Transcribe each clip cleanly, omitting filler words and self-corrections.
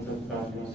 43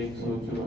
184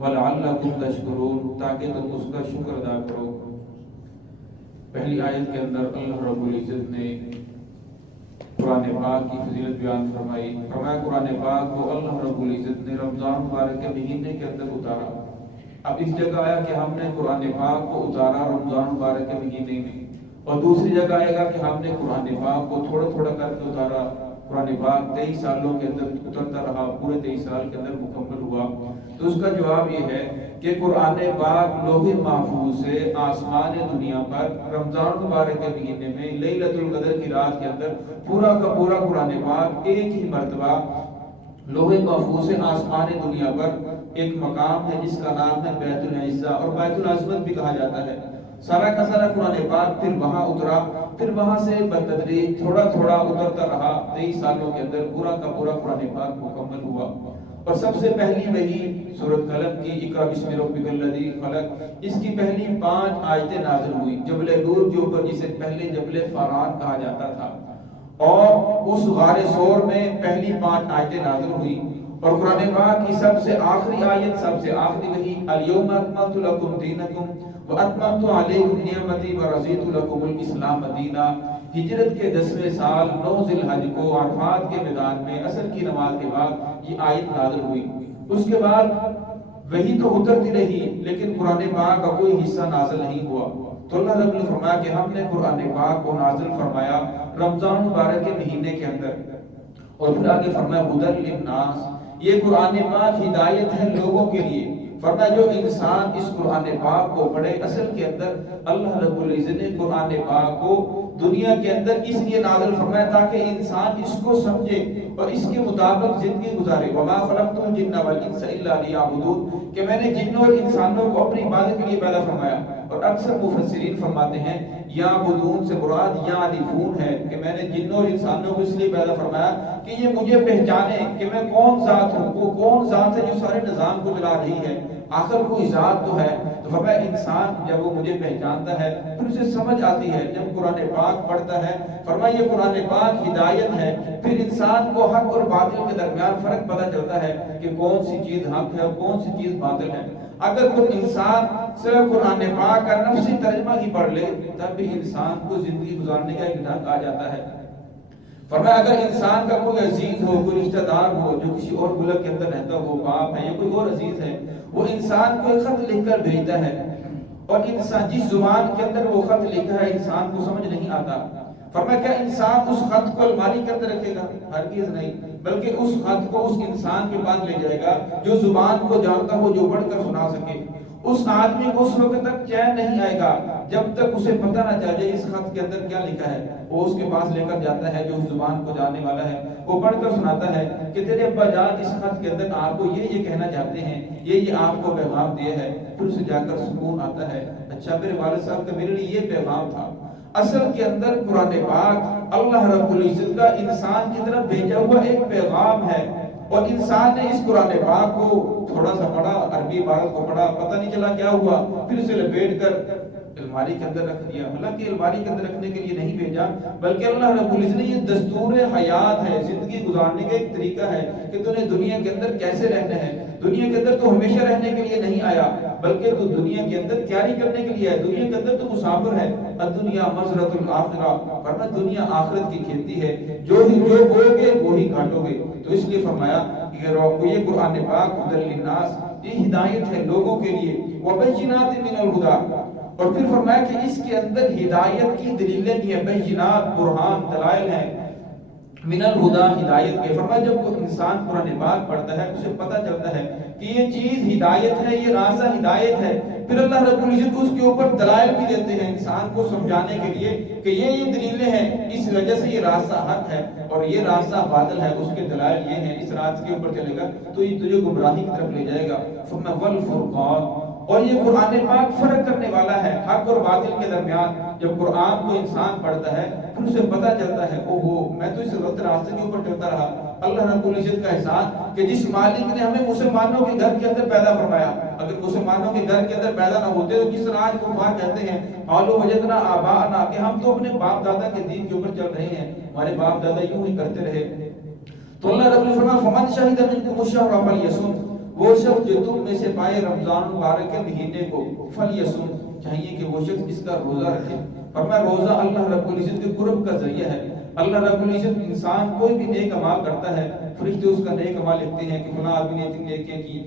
وَلَعَلَّكُمْ تَشْكُرُونَ تاکہ تم اس کا شکر ادا کرو۔ پہلی آیت کے اندر اللہ رب العزت نے قرآن پاک کی فضیلت بیان فرمائی۔ فرمایا قرآن پاک کو اللہ رب العزت نے رمضان مبارک کے مہینے کے اندر اتارا۔ اب اس جگہ آیا کہ ہم نے قرآن پاک کو اتارا رمضان مبارک کے مہینے میں، اور دوسری جگہ آئے گا کہ ہم نے قرآن پاک کو تھوڑا تھوڑا کر کے اتارا۔ قرآن پاک 23 سالوں کے اندر اترتا رہا، پورے 23 سال کے اندر مکمل ہوا۔ تو اس کا جواب یہ ہے کہ قرآن پاک لوح محفوظ سے آسمان دنیا پر رمضان مبارک کے مہینے میں لیلۃ القدر کی رات کے اندر پورا کا پورا قرآن پاک ایک ہی مرتبہ لوح محفوظ سے آسمان دنیا پر ایک مقام ہے جس کا نام ہے بیت العزہ اور بیت العظمت بھی کہا جاتا ہے۔ سارا کا سارا قرآن پاک پھر وہاں اترا، پھر وہاں سے بتدریج تھوڑا تھوڑا اترتا رہا۔ 23 سالوں کے اندر پورا کا پورا قرآن پاک مکمل ہوا۔ اور سب سے پہلی وحی سورۃ قلم کی اقرأ بسم ربک الذی خلق، اس کی پہلی 5 آیتیں نازل ہوئی جبل نور کے اوپر، جسے پہلے جبل فاران کہا جاتا تھا، اور اس غار ثور میں پہلی 5 آیتیں نازل ہوئی۔ اور قرآن پاک کی سب سے آخری آیت، سب سے آخری وحی الیوم اکملت لکم دینکم واتممت علیکم نعمتی ورضیت لکم الاسلام دینا۔ ہجرت کے 10ویں سال 9 ذی الحج کو عرفات کے میدان میں عصر کی نماز کے بعد یہ آیت نازل ہوئی۔ اس کے بعد وہی تو اترتی رہی لیکن قرآن پاک کا کوئی حصہ نازل نہیں ہوا۔ تو اللہ رب نے فرمایا کہ ہم نے قرآن پاک کو نازل فرمایا رمضان مبارک کے مہینے کے اندر، اور پھر آگے فرمایا ہدی للناس، یہ قرآن پاک ہدایت ہے لوگوں کے لیے۔ فرمایا جو انسان اس قرآن پاک کو پڑھے، اصل کے اندر اللہ رب العزت نے قرآن پاک کو دنیا کے اندر اس لیے نازل فرمایا تاکہ انسان اس کو سمجھے اور اس کے مطابق زندگی گزارے۔ وما خلقت الجن والانس الا لیعبدون، کہ میں نے جنوں اور انسانوں کو اپنی عبادت کے لیے پیدا فرمایا۔ اور اکثر مفسرین فرماتے ہیں یعبدون سے مراد یعرفون ہے، کہ میں نے جنوں اور انسانوں کو اس لیے پیدا فرمایا کہ یہ مجھے پہچانے کہ میں کون ذات ہوں، وہ کون ذات ہے جو سارے نظام کو چلا رہی ہے، آخر کوئی ذات تو ہے۔ تو فرمایا انسان جب وہ مجھے پہچانتا ہے پھر اسے سمجھ آتی ہے جب قرآن پاک پڑھتا ہے۔ فرمایا یہ قرآن پاک ہدایت ہے، پھر انسان کو حق اور باطل کے درمیان فرق پتہ چلتا ہے کہ کون سی چیز حق ہے اور کون سی چیز باطل ہے۔ اگر کوئی انسان صرف قرآن پاک کا نفسی ترجمہ ہی پڑھ لے تب بھی انسان کو زندگی گزارنے کا ایک ڈھنگ آ جاتا ہے۔ فرمایا اگر انسان کا کوئی عزیز ہو، کوئی رشتہ دار ہو جو کسی اور ملک کے اندر رہتا ہو، باپ ہے یا کوئی اور عزیز ہے، وہ انسان کو ایک خط لکھ کر بھیجتا ہے، اور انسان جس زبان کے اندر وہ خط لکھا ہے انسان کو سمجھ نہیں آتا۔ فرمایا کیا انسان اس خط کو الماری کے اندر رکھے گا؟ ہرگز نہیں، بلکہ اس خط کو اس انسان کے پاس لے جائے گا جو زبان کو جانتا ہو، جو پڑھ کر سنا سکے۔ اس آدمی کو اس وقت تک چین نہیں آئے گا جب تک اسے پتہ نہ چل جائے اس خط کے اندر کیا لکھا ہے۔ وہ اس کے پاس لے کر جاتا ہے جو اس زبان کو جاننے والا ہے، وہ پڑھ کر سناتا ہے کہ تیرے ابا جان اس خط کے اندر آپ کو یہ کہنا چاہتے ہیں، یہ آپ کو پیغام دیا ہے۔ پھر اسے جا کر سکون آتا ہے، اچھا میرے والد صاحب کا میرے لیے یہ پیغام تھا۔ اصل کے اندر قرآن پاک اللہ رب العزت کا انسان کی طرف بھیجا ہوا ایک پیغام ہے، اور انسان نے اس قرآن پاک کو تھوڑا سا پڑھا، عربی عبارت کو پڑھا، پتہ نہیں چلا کیا ہوا، پھر اسے لپیٹ کر الماری کے اندر رکھ دیا۔ حالانکہ الماری کے اندر رکھنے کے لیے نہیں بھیجا، بلکہ اللہ رب العزت نے یہ دستور حیات ہے، زندگی گزارنے کا ایک طریقہ ہے کہ تو نے دنیا کے اندر کیسے رہنا ہے۔ دنیا کے اندر تو ہمیشہ رہنے کے لیے نہیں آیا، بلکہ تو دنیا کے اندر تیاری کرنے کے لیے ہے۔ دنیا کے اندر تو مسافر ہے۔ الدنیا مزرعۃ الآخرہ، فرمایا دنیا آخرت کی کھیتی ہے، جو بو گے وہی کاٹو گے۔ تو اس لیے فرمایا کہ یہ قرآن پاک ہدی للناس، یہ ہدایت ہے لوگوں کے لیے، وبینات من الہدی، اور پھر فرمایا کہ اس کے اندر ہدایت کی دلیلیں بھی ہیں، بینات برہان دلائل ہیں، من الہدی ہدایت کے۔ فرمایا جب کوئی انسان قرآن پاک پڑھتا ہے اسے پتہ چلتا ہے کہ یہ چیز ہدایت ہے، یہ راستہ ہدایت ہے۔ پھر اللہ رب العزت اس کے اوپر دلائل بھی دیتے ہیں انسان کو سمجھانے کے لیے کہ یہ دلیلیں ہیں، اس وجہ سے یہ راستہ حق ہے اور یہ راستہ باطل ہے، اس کے دلائل یہ ہیں، اس راستے کے اوپر چلے گا تو یہ تجھے گمراہی کی طرف لے جائے گا۔ فرمایا والفرقان، اور یہ قرآن پاک فرق کرنے والا ہے حق اور باطل کے درمیان۔ جب قرآن کو انسان پڑھتا ہے پھر اسے پتہ چلتا ہے اوہو میں تو اس غلط راستے کے اوپر چلتا رہا۔ اللہ رب العزت کا احسان کہ جس مالک نے ہمیں مسلمانوں کے گھر کے اندر پیدا فرمایا، اگر مسلمانوں کے گھر کے اندر پیدا نہ ہوتے تو جس طرح آج کفار کہتے ہیں قالوا وجدنا آباءنا، کہ ہم تو اپنے باپ دادا کے دین کے اوپر چل رہے ہیں، ہمارے باپ دادا یوں ہی کرتے رہے۔ تو اللہ رب نے فرمایا فمن شہد منکم الشہر فلیصم، وہ شخص جو تم میں سے پائے رمضان مبارک کے مہینے کو فلیصم، چاہیے کہ وہ شخص اس کا روزہ رکھے۔ فرمایا روزہ اللہ رب العزت کے قرب کا ذریعہ ہے۔ اللہ رب العزت انسان کوئی بھی نیک عمل کرتا ہے، فرشتے اس کا نیک عمل لکھتے ہیں کہ فلاں آدمی نے اتنی نیکیاں کی،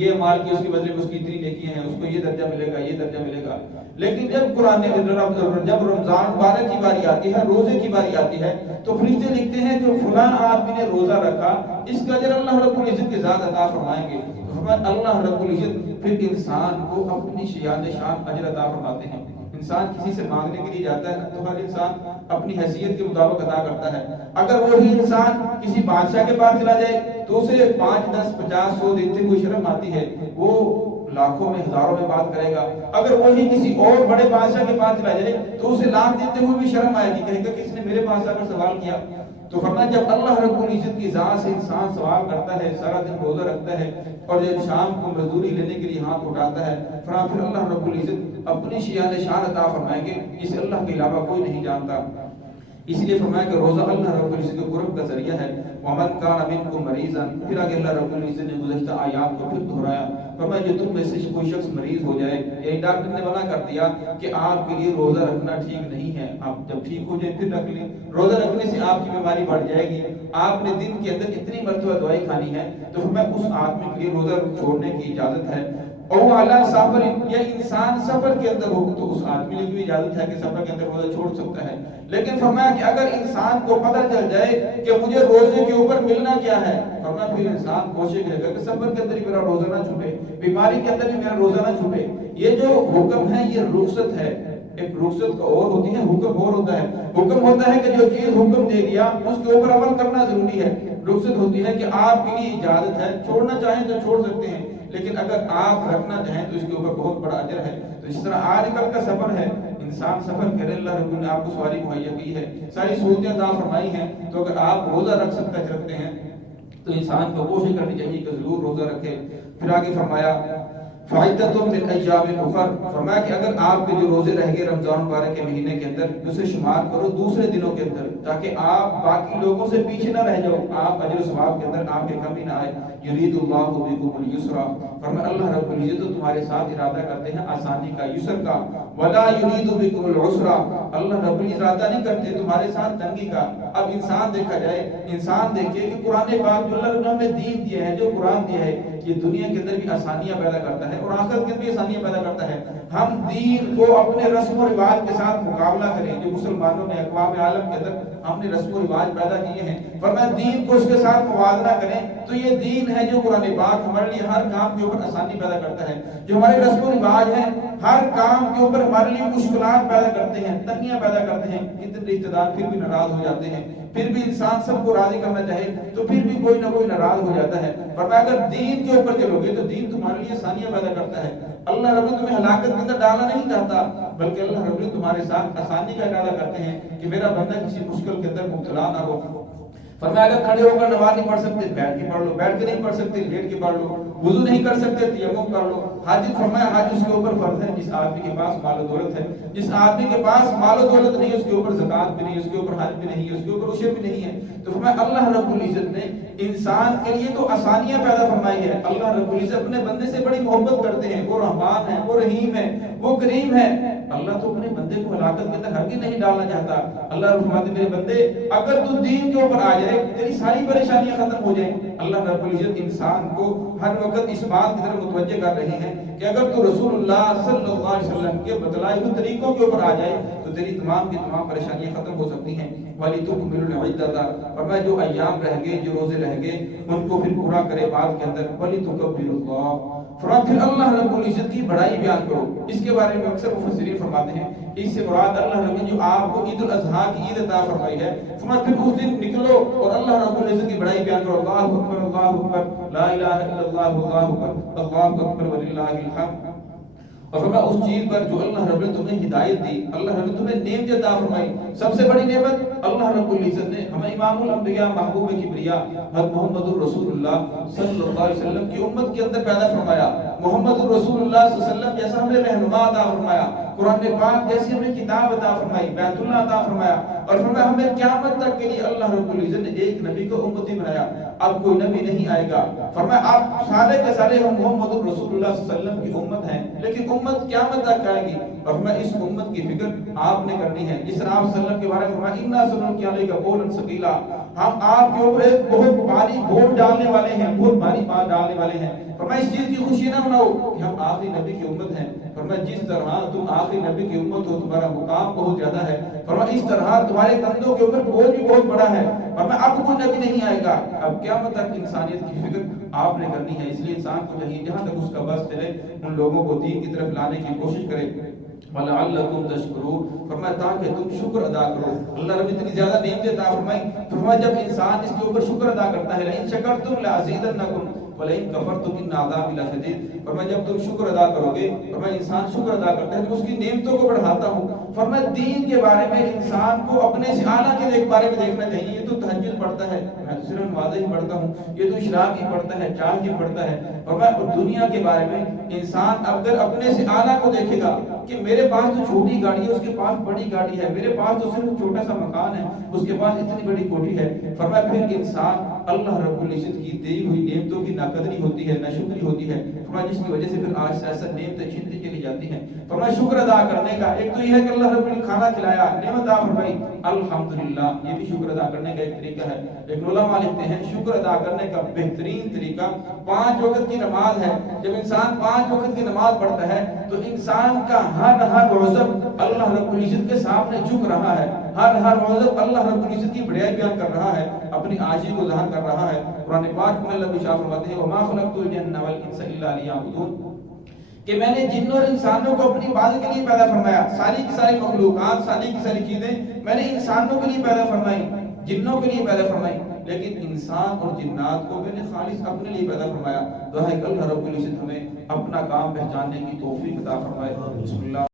یہ عمل کی، اس کے بدلے میں اس کی اتنی نیکیاں ہیں، اس کو یہ درجہ ملے گا، یہ درجہ ملے گا۔ لیکن جب رمضان مبارک کی باری آتی ہے، روزے کی باری آتی ہے، تو فرشتے لکھتے ہیں کہ فلاں آدمی نے روزہ رکھا، اس کا اجر اللہ رب العزت کے ذات عطا فرمائیں گے۔ اللہ رب العزت پھر انسان کو اپنی شان اجر عطا فرماتے ہیں۔ انسان کسی سے مانگنے کے لیے جاتا ہے تو ہر انسان اپنی حیثیت کے مطابق عطا کرتا ہے۔ اگر وہی انسان کسی بادشاہ کے پاس چلا جائے تو اسے 5 10 50 100 دیتے کوئی شرم آتی ہے، وہ لاکھوں میں ہزاروں میں بات کرے گا۔ اگر وہی کسی اور بڑے بادشاہ کے پاس چلا جائے تو اسے لاکھ دیتے ہوئے بھی شرم آئے گی، کہے گا کس نے میرے پاس آ کر سوال کیا۔ تو فرمایا جب اللہ رب العزت کی ذات سے انسان سوال کرتا ہے، سارا دن روزہ رکھتا ہے اور جب شام کو مزدوری لینے کے لیے ہاتھ اٹھاتا ہے، پھر اللہ رب العزت اپنی شان عطا فرمائیں گے جسے اللہ کے علاوہ کوئی نہیں جانتا۔ اس لیے فرمایا کہ روزہ اللہ رب العزت کے قرب کا ذریعہ ہے۔ وَمَنْ كَانَ مِنْكُمْ مَرِيضًا، پھر آگے اللہ رب العزت نے گزشتہ آیات کو پھر دہرایا، فرمایا جو تم میں سے کوئی شخص مریض ہو جائے، ایک ڈاکٹر نے منع کر دیا کہ آپ کے لیے روزہ رکھنا ٹھیک نہیں ہے، آپ جب ٹھیک ہو جائے پھر رکھ لیں، روزہ رکھنے سے آپ کی بیماری بڑھ جائے گی، آپ نے دن کے اندر اتنی مرتبہ دوائی کھانی ہے، تو فرمایا اس آدمی کے لیے روزہ چھوڑنے کی اجازت ہے۔ اور اعلیٰ سفر، یا انسان سفر کے اندر ہو تو اس آدمی نے بھی اجازت ہے کہ سفر کے اندر روزہ چھوڑ سکتا ہے۔ لیکن فرمایا کہ اگر انسان کو پتہ چل جائے کہ مجھے روزے کے اوپر ملنا کیا ہے، فرمایا پھر انسان کوشش کرے گا کہ سفر کے اندر ہی میرا روزہ نہ چھوٹے، بیماری کے اندر ہی میرا روزہ نہ چھوٹے۔ یہ جو حکم ہے یہ رخصت ہے، ایک رخصت کا اور ہوتی ہے، حکم اور ہوتا ہے۔ حکم ہوتا ہے کہ جو چیز حکم دے دیا اس کے اوپر عمل کرنا ضروری ہے۔ رخصت ہوتی ہے کہ آپ کے لیے اجازت ہے، چھوڑنا چاہیں تو چھوڑ سکتے ہیں، لیکن اگر آپ رکھنا چاہیں تو اس کے اوپر بہت بڑا اجر ہے۔ تو اس طرح آج کل کا سفر ہے، انسان سفر کرے، اللہ رب نے آپ کو سواری مہیا کی ہے، ساری سہولتیں عطا فرمائی ہیں، تو اگر آپ روزہ رکھتے ہیں تو انسان کو کوشش کرنی چاہیے کہ ضرور روزہ رکھے۔ پھر آگے فرمایا فائدۃ من ایام اخر، فرمایا کہ اگر آپ کے جو روزے رہ گئے رمضان مبارک کے مہینے کے اندر، اسے شمار کرو دوسرے دنوں کے اندر، تاکہ آپ باقی لوگوں سے پیچھے نہ رہ جاؤ، آپ اجر و ثواب کے اندر آپ کی کمی نہ آئے۔ یرید اللہ بکم اليسر، فرمایا اللہ رب العزت تمہارے ساتھ ارادہ کرتے ہیں آسانی کا، یسر کا۔ ولا یرید بکم العسر، اللہ رب العزت ارادہ نہیں کرتے تمہارے ساتھ تنگی کا۔ اب انسان دیکھا جائے، انسان دیکھے کہ قرآن پاک جو اللہ رب نے ہمیں دین دیا ہے، جو قرآن دیا ہے، یہ دنیا کے اندر بھی آسانیاں پیدا کرتا ہے اور آخرت کے اندر بھی آسانیاں پیدا کرتا ہے۔ ہم دین کو اپنے رسم و رواج کے ساتھ مقابلہ کریں، جو مسلمانوں نے اقوام عالم کے اندر ہم نے رسم و رواج پیدا کیے ہیں، فرمایا دین کو اس کے ساتھ موازنہ کریں تو یہ دین ہے جو قرآن پاک ہمارے لیے ہر کام کے اوپر آسانی پیدا کرتا ہے۔ جو ہمارے رسم و رواج ہیں ہر کام کے اوپر ہمارے لیے مشکلات پیدا کرتے ہیں، تنگیاں پیدا کرتے ہیں، کتنے رشتہ دار پھر بھی ناراض ہو جاتے ہیں، پھر بھی انسان سب کو راضی کرنا چاہے تو پھر بھی کوئی نہ کوئی ناراض ہو جاتا ہے۔ فرمایا اگر دین کے اوپر چلو گے تو دین تمہارے لیے آسانیاں پیدا کرتا ہے۔ اللہ رب تمہیں ہلاکت کے اندر ڈالنا نہیں چاہتا، بلکہ اللہ رب تمہارے ساتھ آسانی کا ارادہ کرتے ہیں کہ میرا بندہ کسی مشکل کے اندر مبتلا نہ ہو۔ فرمایا اگر کھڑے ہو کر نماز نہیں پڑھ سکتے بیٹھ کے پڑھ لو، بیٹھ کے نہیں پڑھ سکتے لیٹ کے پڑھ لو، وضو نہیں کر سکتے تیمم کر لو۔ حج، فرمایا حج اس کے اوپر فرض ہے جس آدمی کے پاس مال و دولت ہے، جس آدمی کے پاس مال و دولت نہیں، اس کے اوپر زکات بھی نہیں، اس کے اوپر حج بھی نہیں، اس کے اوپر عشر بھی نہیں ہے۔ تو فرمایا اللہ رب العزت نے انسان کے لیے تو آسانیاں پیدا فرمائی ہے۔ اللہ رب العزت اپنے بندے سے بڑی محبت کرتے ہیں، وہ رحمان ہے، وہ رحیم ہے، وہ کریم ہے۔ اللہ تو اپنے بندے کو ہلاکت کے اندر ہرگز نہیں ڈالنا چاہتا۔ اللہ رب فرماتے ہیں میرے بندے اگر تو دین کے اوپر آ جائے تیری ساری پریشانیاں ختم ہو جائیں۔ اللہ رب العزت انسان کو ہر وقت اس بات کی طرف متوجہ کر رہے ہیں کہ اگر تو رسول اللہ صلی اللہ علیہ وسلم کے بتلائے ہوئے طریقوں کے اوپر آ جائے تو تیری تمام کی تمام پریشانیاں ختم ہو سکتی ہیں۔ وَلِتُكْمِلُوا الْعِدَّةَ، فرمایا جو ایام رہ گئے، جو روزے رہ گئے، ان کو پھر پورا کرے بعد کے اندر۔ وَلِتُكَبِّرُوا اللَّهَ، فرمایا پھر اللہ رب العزت کی بڑائی بیان کرو۔ اس کے بارے میں اکثر مفسرین فرماتے ہیں اس سے مراد اللہ رب نے جو آپ کو عید الاضحیٰ کی عید عطا فرمائی ہے، فرمایا پھر اس دن نکلو اور اللہ رب العزت کی بڑائی بیان کرو۔ اللہ اکبر، اللہ اکبر، لا الہ الا اللہ، اللہ اکبر، اللہ اکبر وللہ الحمد۔ اور فرمایا اس چیز پر جو اللہ رب نے تمہیں ہدایت دی، اللہ رب نے تمہیں نعمت عطا فرمائی۔ سب سے بڑی نعمت اللہ رب العزت نے ہمیں امام الانبیاء محبوب کبریا حضرت محمد الرسول اللہ صلی اللہ علیہ وسلم کی امت کے اندر پیدا فرمایا، محمد رسول اللہ صلی اللہ علیہ وسلم جیسا ہمیں رہنما عطا فرمایا، قرآن پاک جیسی ہمیں کتاب عطا فرمائی، بیت اللہ عطا فرمایا، اور فرمایا ہمیں قیامت تک کے لیے اللہ رب العزت نے ایک نبی کو امتی بنایا، اب کوئی نبی نہیں آئے گا۔ فرمایا آپ سارے کے سارے ہم محمد رسول اللہ صلی اللہ علیہ وسلم کی امت ہیں، لیکن امت قیامت تک آئے گی، اور فرمایا اس امت کی فکر آپ نے کرنی ہے۔ جس طرح آپ صلی اللہ علیہ وسلم کے بارے میں فرمایا اِنَّا سَنُلْقِي عَلَيْكَ قَوْلًا ثَقِيلًا، ہم آپ کے اوپر ایک بہت بھاری بوجھ ڈالنے والے ہیں، بہت بھاری بات ڈالنے والے ہیں۔ فرمایا اس چیز کی خوشی نہ مناؤ کہ ہم آخری نبی کی امت ہیں، فرمایا جس طرح تم آخری نبی کی امت ہو تمہارا مقام بہت زیادہ ہے، فرمایا اس طرح تمہارے کندھوں کے اوپر بوجھ بھی بہت بڑا ہے، فرمایا اب کوئی نبی نہیں آئے گا، اب قیامت تک انسانیت کی فکر آپ نے کرنی ہے۔ اس لیے انسان کو چاہیے جہاں تک اس کا بس چلے ان لوگوں کو دین کی طرف لانے کی کوشش کرے۔ وَلَعَلَّكُمْ تَشْكُرُونَ، فرمایا تاکہ تم شکر ادا کرو۔ اللہ رب اتنی زیادہ نعمتیں عطا فرمائی، فرمایا جب انسان اس کے اوپر شکر ادا کرتا ہے لَئِن شَكَرْتُمْ لَأَزِيدَنَّكُمْ وَلَئِن كَفَرْتُمْ إِنَّ عَذَابِي لَشَدِيدٌ، فرمایا جب تم شکر ادا کرو گے، فرمایا انسان شکر ادا کرتا ہے تو اس کی نعمتوں کو بڑھاتا ہوں۔ فرمایا دین کے بارے میں انسان کو اپنے سے اعلیٰ کے بارے میں دیکھنا چاہیے، یہ تو تہجد پڑھتا ہے، میں تو صرف نمازیں ہی پڑھتا ہوں، یہ تو اشراق ہی پڑھتا ہے، چاہ ہی پڑھتا ہے۔ فرمایا دنیا کے بارے میں انسان اگر اپنے سے اعلیٰ کو دیکھے گا کہ میرے پاس تو چھوٹی گاڑی ہے، اس کے پاس بڑی گاڑی ہے، میرے پاس تو صرف چھوٹا سا مکان ہے، اس کے پاس اتنی بڑی کوٹھی ہے، فرمایا پھر انسان اللہ رب العزت کی دی ہوئی نعمتوں کی ناقدری ہوتی ہے، ناشکری ہوتی ہے، فرمایا جس کی وجہ سے پھر آج سے ایسا نعمتیں چھنتی چلی جاتی ہیں۔ فرمایا شکر ادا کرنے کا ایک تو یہ ہے کہ اللہ رب العزت کھانا کھلایا، نعمت عطا فرمائی، الحمدللہ، یہ بھی شکر ادا کرنے کا ایک طریقہ ہے۔ لیکن علماء لکھتے ہیں شکر ادا کرنے کا بہترین طریقہ 5 وقت کی نماز ہے۔ جب انسان 5 وقت کی نماز پڑھتا ہے تو انسان کا ہر عضو اللہ رب العزت کے سامنے جھک رہا ہے، ہر عضو اللہ رب العزت کی بڑائی بیان کر رہا ہے، اپنی عاجزی کو ظاہر کر رہا ہے۔ قرآن پاک میں اللہ ارشاد فرماتے ہیں وَمَا خَلَقْتُ الْجِنَّ وَالْإِنسَ إِلَّا لِيَعْبُدُونِ، کہ میں نے جن اور انسانوں کو اپنی عبادت کے لیے پیدا فرمایا، ساری کی ساری مخلوقات، ساری کی ساری چیزیں میں نے انسانوں کے لیے پیدا فرمائی، جنوں کے لیے پیدا فرمائی، لیکن انسان اور جنات کو میں نے خالص اپنے لیے پیدا فرمایا۔ دعا ہے کہ اللہ رب العزت ہمیں اپنا کام پہچاننے کی توفیق عطا فرمائے۔ بسم اللہ۔